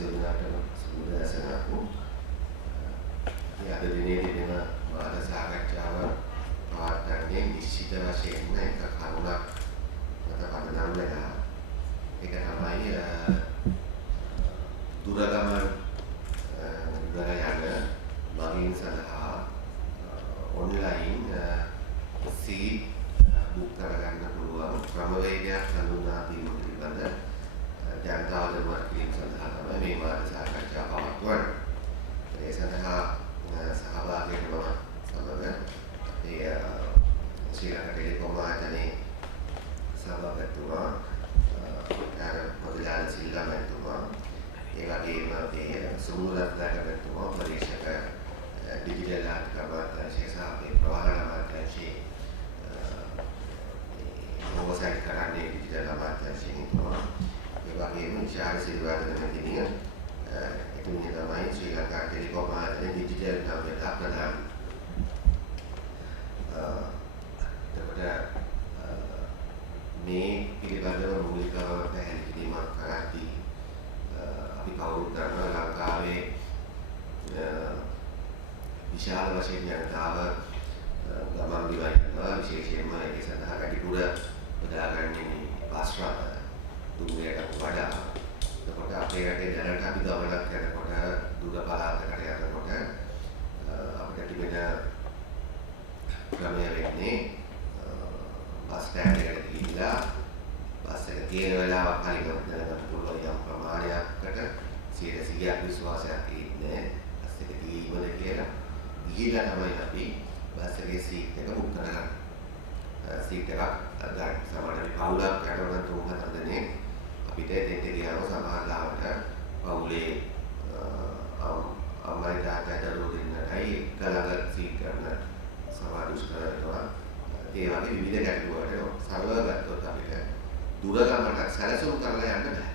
සියලුනාටම සුබදසනක්. අද දිනේදී මෙම වාද සාකච්ඡාව පවත්වන්නේ නිශ්චිත වශයෙන්ම එක කරුණක් මත පදනම් වෙලා. ඒක තමයි දුරගමන ඉවර යන මගින් සඳහා ඔන්ලයින් සීට් බුක් කරගන්න පුළුවන් ක්‍රමවේදයක් හඳුන්වා දීම පිළිබඳ ජනතාව දැනුවත් කිරීම සඳහා තමයි මේ වාද සාකච්ඡාව පවත්වන්නේ. ඒ සඳහා සහභාගී වෙන සමග ඒ ශ්‍රී ලංකා ටෙලිකොම් ආයතනයේ සභාපතිතුමා මොදලාල සිල්වා මහත්මයා ඒ වගේම මේ සුමුලත් දාගතුමා පරීක්ෂක ඩිජිටල් ආර්ථික සහ මේ ප්‍රවාහන අමාත්‍යාංශයේ මොකසයි කරන්නේ ඩිජිටල් අමාත්‍යාංශයෙන් ඉන්නවා. ඒ වගේම විශාල සිල්වාදන දිනිය එතුමිය තමයි ශ්‍රී ලංකා ටෙලිකොම් ආයතනයේ ඩිජිටල් කම්පියුටර් ප්‍රධාන. එතකොට මේ පිළිබඳව මූලිකව පැහැදිලි කිරීමක් කරද්දී අපි කවුරුත් දන්නවා ලංකාවේ විශාල වශයෙන් ජනතාව ගමන් බිමන් කරනවා. විශේෂයෙන්ම ඒ සඳහා වැඩිපුර බදාගන්නේ බස් රථ දුරයට වඩා. එතකොට අපේ රටේ දැනට අපි ගමනක් යනකොට දුර පළාතකට යනකොට අපිට තිබෙන ක්‍රමය වෙන්නේ බස් ස්ටෑන්ඩ් එකට ගිහිල්ලා බස් එක තියෙන වෙලාවක් හරි ගමන් පුළුවන් යම් ප්‍රමාණයකට 100% විශ්වාසයක් ඉන්නේ බස් එක දීවල කියලා ගිහිල්ලා තමයි අපි බස් එකේ සීට් එක බුක් කරගන්නේ. සීට් එකක් ගන්න සමහරවිට පවුලක් යනවා නම් 3-4 දෙනෙක් අපිට දෙන්න ගියාම සමහරවිට පවුලේ අම්මයි තාත්තයි දරුවෝ දෙන්නටයි එකලඟ සීට් ගන්න සමහර දුෂ්කරතාවය. ඒ වගේ විවිධ ගැටලු වලට සරලව ගත්තොත් අපිට දුර ගමනක් සැලසුම් කරලා යන්න බෑ.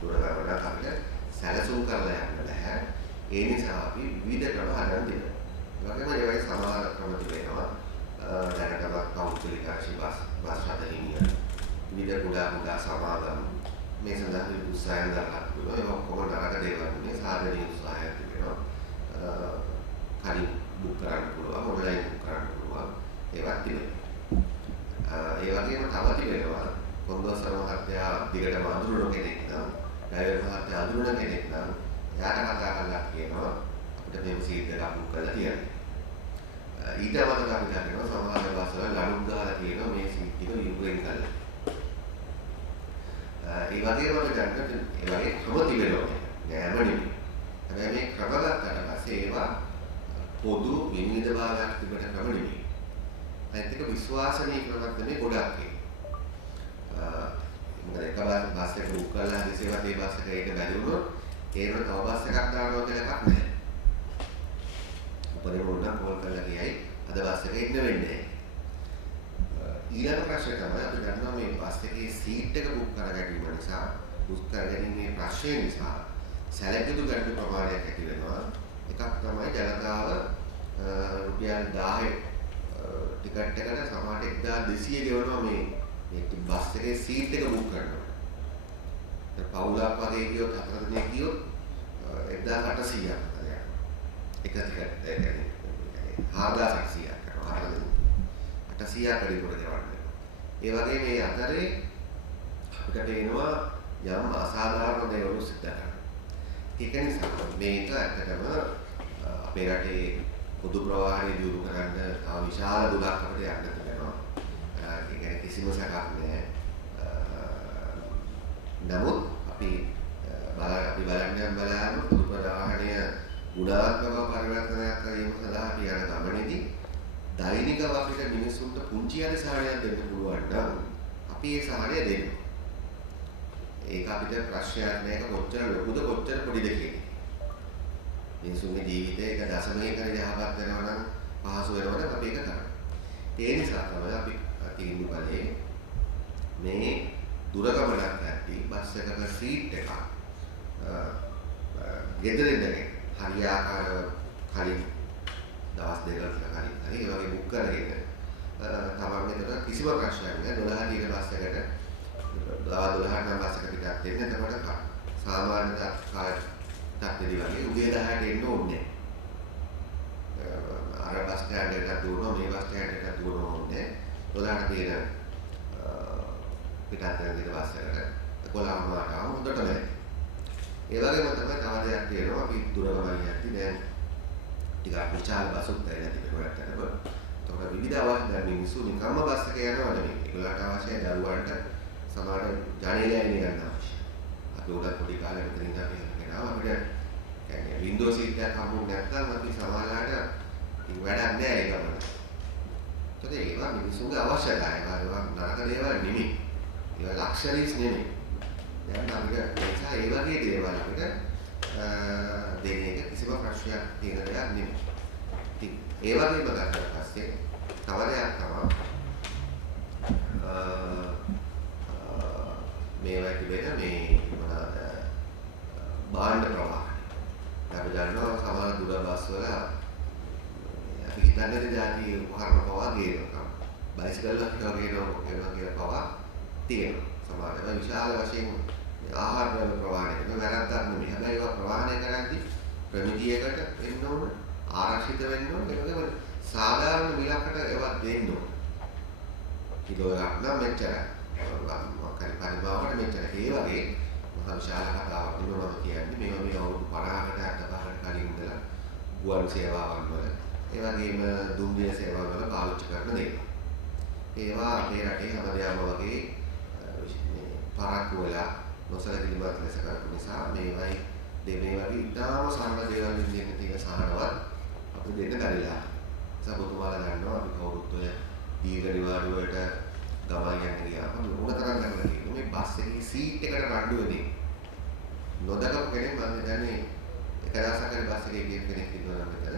දුර ගමනක් අපිට සැලසුම් කරලා යන්න බෑ. ඒ නිසා අපි විවිධ ක්‍රම හදන්න දෙනවා. ඒ වගේම ඒ වගේ සමාන ක්‍රම තිබෙනවා. දැනටම පෞද්ගලික බස් රථ හිමිය විවිධ කුඩා සමාගම් මේ සඳහා උත්සාහයන් දරලා තිබෙනවා. ඒ ඔක්කොම නරක දේවල් නෙවෙයි සාධනීය උත්සාහයක් තිබෙනවා. කලින් බුක් කරන්න පුළුවන්, ඔන්ලයින් බුක් කරන්න පුළුවන් ඒවත් තිබෙනවා. ඒ වගේම තව තිබෙනවා කොන්දොස්තර මහත්තයා දිගටම අඳුරන කෙනෙක් නම්, ඩ්‍රයිවර් මහත්තයා අඳුරන කෙනෙක් නම් එයාට කතා කරලා කියනවා අපිට මේ සීට් එකක් බුක් කරලා තියන්න. ඊට අමතරව අපි දන්නවා සමහර බස් වල ලණුක් ගහලා තියෙනවා මේ සීට් එක යුගයෙන් කරලා. ඒ වගේම අපි දන්නවා ඒ වගේ ක්‍රම තිබෙනවා. නෑම නෙමෙයි. හැබැයි මේ ක්‍රම ගන්නට පස්සේ ඒවා පොදු විනිවිදභාවයක් තිබෙන ක්‍රම නෙමෙයි. ඒත් ඒක විශ්වාසනීය ක්‍රමයක් නෙමෙයි ගොඩක් ඒක. මොකද එකපාර බස් එක බුක් කරලා හිසෙවත් ඒ බස් එක ඒක බැරි වුණොත් ඒනොත් තව බස් එකක් දානවා කියලා එකක් නැහැ. උපරිම උඩ කෝල් කරලා ගියයි අද බස් එකේ ඉන්න වෙන්නේ. ඊළඟ ප්‍රශ්නේ තමයි අපි දන්නවා මේ බස් එකේ සීට් එක බුක් කරගැනීම නිසා බුක් කරගැනීමේ ප්‍රශ්නය නිසා සැලකිලි ගන්න ප්‍රමාණයක් ඇති වෙනවා. එකක් තමයි ජනතාව රුපියල් 1000 ටිකට් එකට සමහරට 1200 ගෙවනවා මේ බස් එකේ සීට් එක බුක් කරනවා. පවුලක් වගේ ගියොත් 4 දිනක් ගියොත් 1800ක් කරනවා. එක ටිකට් ඒ කියන්නේ 4600ක් කරනවා 4 දිනක්. 800ක් වැඩිපුර ගෙවන්න. ඒ වගේ මේ අතරේ අපිට පේනවා යම් අසාධාරණ දේවල් සිද්ධ වෙනවා. ඒක නිසා මේක ඇත්තටම අපේ රටේ පොදු ප්‍රවාහය දියුණු කරන්න තව විශාල දුරක් අපිට යන්න තියෙනවා. ඒ කියන්නේ කිසිම සැකක් නැහැ. නමුත් අපි බලන්න පොදු ප්‍රවාහනය ගුණාත්මක පරිවර්තනයක් කිරීම සඳහා අපි යන ගමනේදී දෛනිකව අපිට මිනිසුන්ට පුංචි හරි සහනයක් දෙන්න පුළුවන් නම් අපි ඒ සහනය දෙනවා. ඒක අපිට ප්‍රශ්නයක් නෑ. ඒක කොච්චර ලොකුද කොච්චර පොඩිද කියන්නේ. මිනිසුන්ගේ ජීවිතේ එක දශමයකට යහපත් වෙනවා නම් පහසු වෙනවා නම් අපි ඒක කරනවා. ඒ නිසා තමයි අපි තීන්දුව කළේ මේ දුර ගමනක් යද්දී බස් එකක සීට් එකක් ගෙදර ඉඳගෙන හරියාකාර කලින් දවස් දෙකකට කලින් හරි ඒ වගේ බුක් කරගෙන තමන් මෙතන කිසිම ප්‍රශ්නයක් නෑ 12 දින බස් එකට දවල් 12ට නම් බස් එක පිටත් වෙන්නේ. එතකොට සාමාන්‍ය තත්ත්වෙදි වගේ උදේ 10ට එන්න ඕනේ. අර බස් ස්ටෑන්ඩ් එකට දුවනවා මේ බස් ස්ටෑන්ඩ් එකට දුවනවා ඕනේ. 12ට තියෙන පිටත් වෙන විදිහ බස් එකට 11 මාට හොඳට නැහැ. ඒ වගේම තමයි තව දෙයක් තියෙනවා අපි දුර ගමන් යද්දී දැන් ටිකක් විශාල බසුත් ඇවිල්ලා තිබුණාට එතකොට විවිධ අවස්ථා මිනිස්සු නිකම්ම බස් එක යනවා නෙමෙයි. ඒගොල්ලන්ට අවශ්‍යයි දරුවන්ට සමහර ජනේලයන් ගන්න අවශ්‍යයි. අපි උඩ පොඩි කාලේ මෙතනින් අපි හිතනවා අපිට කියන්නේ වින්ඩෝ සීට් එකක් හම්බුනේ නැත්නම් අපි සමහරලාට වැඩක් නැහැ ඒ ගමන. ඒකද ඒවා මිනිස්සුන්ගේ අවශ්‍යතාවය. ඒවා නරක දේවල් නෙමෙයි. ඒවා ලක්ෂරීස් නෙමෙයි. දැන් අපිට නිසා ඒ වගේ දේවල් අපිට දෙන එක කිසිම ප්‍රශ්නයක් තියෙන දෙයක් නෙමෙයි. ඉතින් ඒ වගේම ගත්තා පස්සේ තව දෙයක් තමයි මේවා තිබෙන මේ මොනවාද භාණ්ඩ ප්‍රවාහ. අපි දන්නවා සමහර දුර බස් වල අපි හිතන්නේ જાති උපකරණ පවා ගේනවා. බයිසිකල් එකක් කියලා පවා තියෙනවා. සමහර ඒවා විශාල වශයෙන් ආහාර වල ප්‍රවාහණය කරන වැරද්දක් නෙමෙයි. හැබැයි ඒවා ප්‍රවාහණය කරද්දී ප්‍රමිතියකට වෙන්න ඕන, ආරක්ෂිත වෙන්න ඕන. ඒ වගේම සාධාරණ මිලකට ඒවා දෙන්න ඕන. කිලෝයක් නම් මෙච්චරයි. මොකක්ද පරිභාවකට මෙච්චරයි. ඒ වගේ මහා විශාල කතාවක් නෙමෙයි මම කියන්නේ. මේවා මේ අවුරුදු 50කට 60කට කලින් ඉඳලා ගුවන් සේවාවන් වල ඒ වගේම දුම්රිය සේවාවල් වල පාවිච්චි කරන දේවල්. ඒවා අපේ රටේ හැමදේම වගේ පරක්කු වෙලා නොසලකිලිමත් ලෙස කරපු නිසා මේවයි මේ වගේ ඉතාම සරල දේවල් විදිහට තියෙන සාහනවත් අපිට දෙන්න බැරිලා. සබතුමාලා ගන්නවා අපි කවුරුත් ඔය දීර්ඝ නිවාඩුවට ගමන් යන්න ගියාම මොන තරම් කරලා තියෙන්නේ මේ බස් එකේ සීට් එකට රණ්ඩු වෙදී. නොදකපු කෙනෙක් මම හිතන්නේ එක දවසක් හරි බස් එකේ ගිය කෙනෙක් ඉන්නවා නම් මෙතන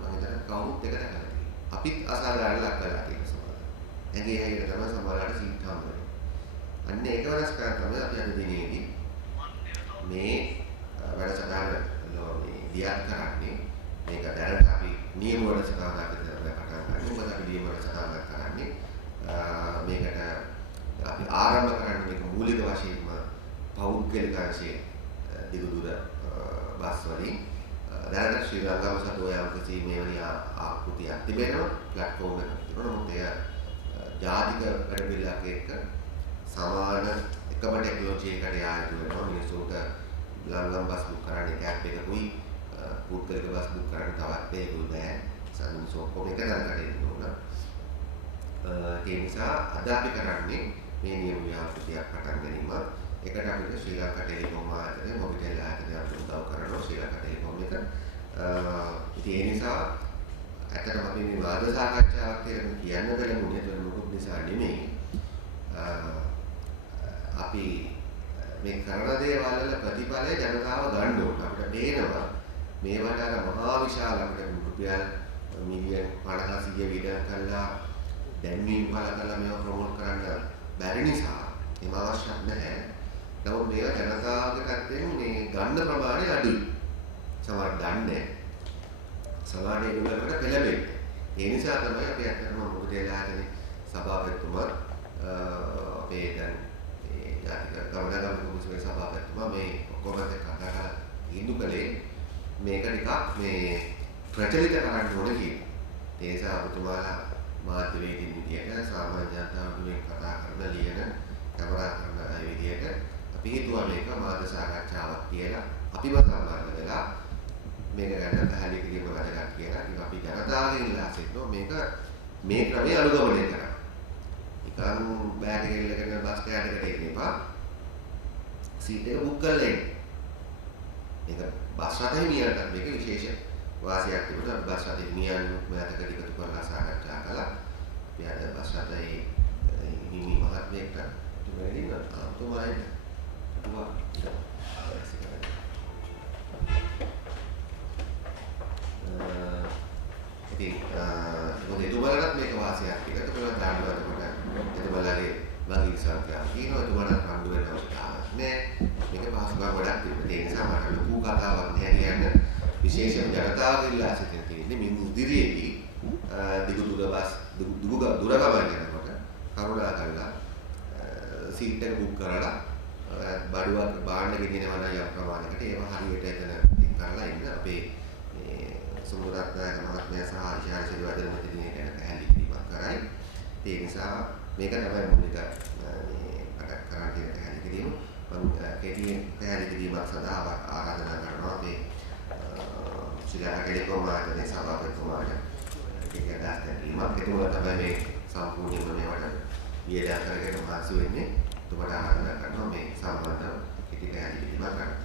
මම හිතන්නේ කවුරුත් එකට කරලා තියෙනවා. අපිත් අසාධාරණ ලක්කලා තියෙන සමහර. ඇගේ හැයිට තමයි සමහරවිට සීට් හම්බ වෙන්නේ. අන්න ඒක වෙනස්කම් තමයි අපි අද දිනේදී මේ වැඩසටහන මේ දියත් කරන්නේ. මේක දැනට අපි නියම වැඩසටහනක් විදිහට පටන් ගන්න. මොකද අපි නියම වැඩසටහනක් කරන්නේ මේකට අපි ආරම්භ කරන්නේ මේක මූලික වශයෙන්ම පෞද්ගලික ආශය දිග දුර බස් වලින් දැනට ශ්‍රී ලංකාව සතු යම්කිසි මෙවැනි ආකෘතියක් තිබෙනවා ප්ලැට්ෆෝම් එකක් තිබෙනවා. මොකද එය ජාතික වැඩපිළිවෙලක් එක්ක සමාන එකම ටෙක්නොලොජි එකකට යායුතු වෙනවා. මිනිස්සුන්ට ලංගම් බස් බුක් කරන්න කැබ් එකකුයි පුද්ගලික බස් බුක් කරන්න තවත් දෙයක්ුයි බෑ. මිනිස්සු ඔක්කොම එක තැනකට එන්න ඕන. ඒ නිසා අද අපි කරන්නේ මේ නියම ව්‍යාපෘතියක් පටන් ගැනීම. එකට අපිට ශ්‍රී ලංකා ටෙලිකොම් ආයතනය මොබිටෙල් ආයතනය අපිට උදව් කරනවා ශ්‍රී ලංකා ටෙලිකොම් එක. ඉතින් ඒ නිසා ඇත්තටම අපි මේ වාද සාකච්ඡාවක් කියන්න බැලුනේ මොකද නිසා නෙමෙයි. අපි මේ කරන දේවල් වල ප්‍රතිඵලය ජනතාව ගන්න ඕන. අපිට පේනවා මේවට අර මහා විශාල අපිට රුපියල් මිලියන් 500 විතර කරලා දැන්වීම බලලා මේව ප්‍රොමෝට් කරන්න බැරි නිසා ඒව අවශ්‍ය නැහැ. නමුත් මේවා ජනතාවගේ පැත්තෙන් මේ ගන්න ප්‍රමාණය අඩුයි. සමහර ගන්නෑ. සමහර ඒගොල්ලන්ට පෙළඹෙන්නේ. ඒ නිසා තමයි අපි අතනම මොකද වෙලාදනේ සභාපතිතුමා අපේ දැන් මේ ජාතික ගමනාගමන කුසලයේ සභාපතිතුමා මේ ඔක්කොම කතා කරලා ඉන්නු කලේ මේක ටිකක් මේ ප්‍රචලිත කරන්න ඕනේ කියලා. ඒ නිසා ඔබතුමාලා මාධ්‍යවේදීන් විදියට සාමාන්‍ය ජනතාවගෙන් කතා කරන ලියන කැමරා කරන අය විදියට අපි හිතුවා මේක මාධ්‍ය සාකච්ඡාවක් කියලා අපිව සම්බන්ධ වෙලා මේක ගැන පැහැදිලි කිරීම වැදගත් කියලා. ඉතින් අපි ජනතාවගෙන් ඉල්ලා සිටිනවා මේක මේ ක්‍රමය අනුගමනය කරන්න. නිකන් බෑග් එක ඉල්ලගෙන බස් ස්ටෑන්ඩ් එකට එන්න එපා. සීට් එක බුක් කරලා එන්න. මේක බස් රථයේ නියමයක් මේක විශේෂ වාසියක් තිබුණා. බස් රථයේ නියම මතක ටිකතු කරලා සාකච්ඡා කළා. අපි අද බස් රථයේ හිමි මහත්මයෙක්ට තුමරින් අතුමායි අතුමා ඉතින් මොකද එතුමාලට මේක වාසියක් කියලා එතුමාලා දානවා. එතකොට එතුමාලගේ වගේ සංඛ්‍යාවක් තියෙනවා. එතුමාලට රණ්ඩු වෙන අවස්ථාවක් නෑ. මේක පහසුකම් ගොඩක් තිබෙන ඒ නිසා මට ලොකු කතාවක් නෑ කියන්න. විශේෂයෙන් ජනතාවගේ ඉල්ලා සිටින තියෙන්නේ මින් ඉදිරියේදී දුර ගමන් යනකොට කරුණා කරලා සීට් එක බුක් කරලා බඩුවක් බාන්න ගෙනියනවා නම් යම් ප්‍රමාණයකට ඒවා හරියට එතන ටික කරලා ඉන්න අපේ මේ සුමුරත්නායක මහත්මයා සහ ආශාර ශිරවදන මහත්මිය ගැන පැහැදිලි කිරීමක් කරයි. ඒ නිසා මේක තමයි මූලික මේ අටක් කරන්න තියෙන පැහැදිලි කිරීම. මම කෙටියෙන් පැහැදිලි කිරීමක් සඳහා ආරාධනා කරනවා අපේ ශ්‍රී ලංකා ටෙලිකොම් ආයතනයේ සභාපතිතුමාට. ඒක අදහස් දැක්වීමක්. එතුමා තමයි මේ සම්පූර්ණයෙන්ම මේවට වියදම් කරගෙන මාසු වෙන්නේ. එතුමාට ආරාධනා කරනවා මේ සම්බන්ධව කෙටි පැහැදිලි කිරීමක් කරන්න.